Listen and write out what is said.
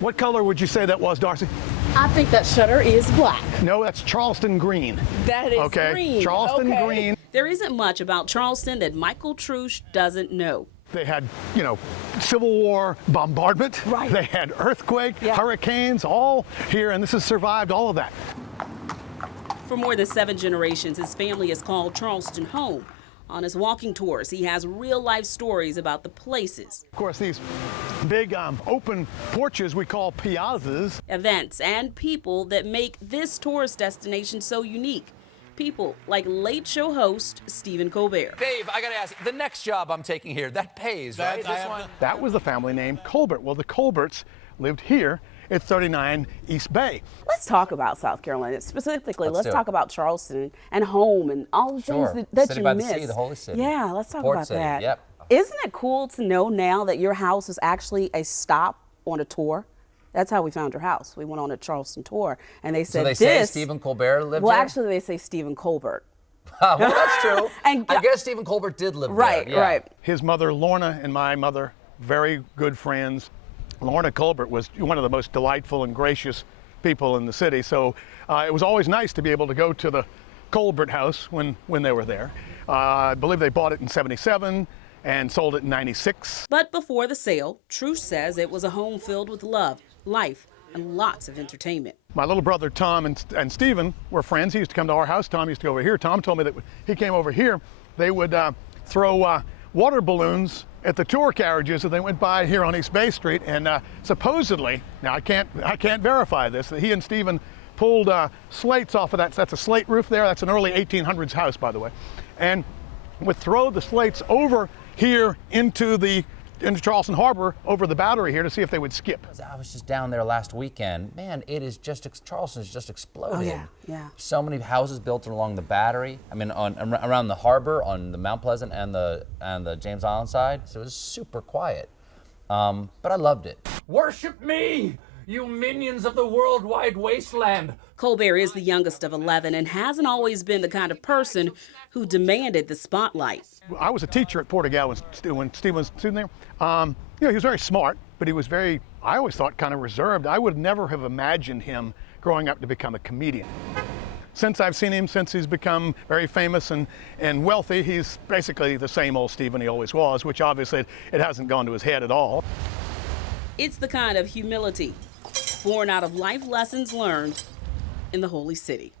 What color would you say that was, Darcy? I think that shutter is black. No, that's Charleston green. That is okay. green. Charleston okay. green. There isn't much about Charleston that Michael Trush doesn't know. They had, Civil War bombardment. Right. They had earthquake, yeah. hurricanes, all here, and this has survived all of that. For more than 7 generations, his family has called Charleston home. On his walking tours, he has real-life stories about the places, Of course, these big open porches we call piazzas. events, and people that make this tourist destination so unique. People like Late Show host Stephen Colbert. Dave, I gotta ask, the next job I'm taking here, that pays, right? This one? That was the family name Colbert. Well, the Colberts lived here at 39 East Bay. Let's talk about South Carolina specifically. Let's Let's do it. talk about Charleston and home and all the Sure. things that City you by the miss. sea, the holy city. Yeah, let's talk Port about city, that. yep. Isn't it cool to know now that your house is actually a stop on a tour? That's how we found your house. We went on a Charleston tour, and they said So they say Stephen Colbert lived Well, here? actually, they say Stephen Colbert. Well, that's true. And- I guess Stephen Colbert did live Right, there. Yeah. right. His mother, Lorna, and my mother, very good friends. Lorna Colbert was one of the most delightful and gracious people in the city. So it was always nice to be able to go to the Colbert house when they were there. I believe they bought it in '77 and sold it in '96. But before the sale, Trush says it was a home filled with love, life, and lots of entertainment. My little brother Tom and Stephen were friends. He used to come to our house. Tom used to go over here. Tom told me that when he came over here, they would throw water balloons at the tour carriages as they went by here on East Bay Street. And supposedly, now I can't verify this, that he and Stephen pulled slates off of that. That's a slate roof there. That's an early 1800s house, by the way, and would throw the slates over here into Charleston Harbor, over the battery here, to see if they would skip. I was just down there last weekend. Man, Charleston is just exploded. Oh, yeah. So many houses built along the battery. I mean, around the harbor, on the Mount Pleasant and the James Island side. So it was super quiet. But I loved it. Worship me, you minions of the worldwide wasteland. Colbert is the youngest of 11 and hasn't always been the kind of person who demanded the spotlight. I was a teacher at Portugal when Steve was sitting there. He was very smart, but he was I always thought, kind of reserved. I would never have imagined him growing up to become a comedian. Since I've seen him, since he's become very famous and wealthy, he's basically the same old Stephen he always was, which obviously it hasn't gone to his head at all. It's the kind of humility born out of life lessons learned in the Holy City.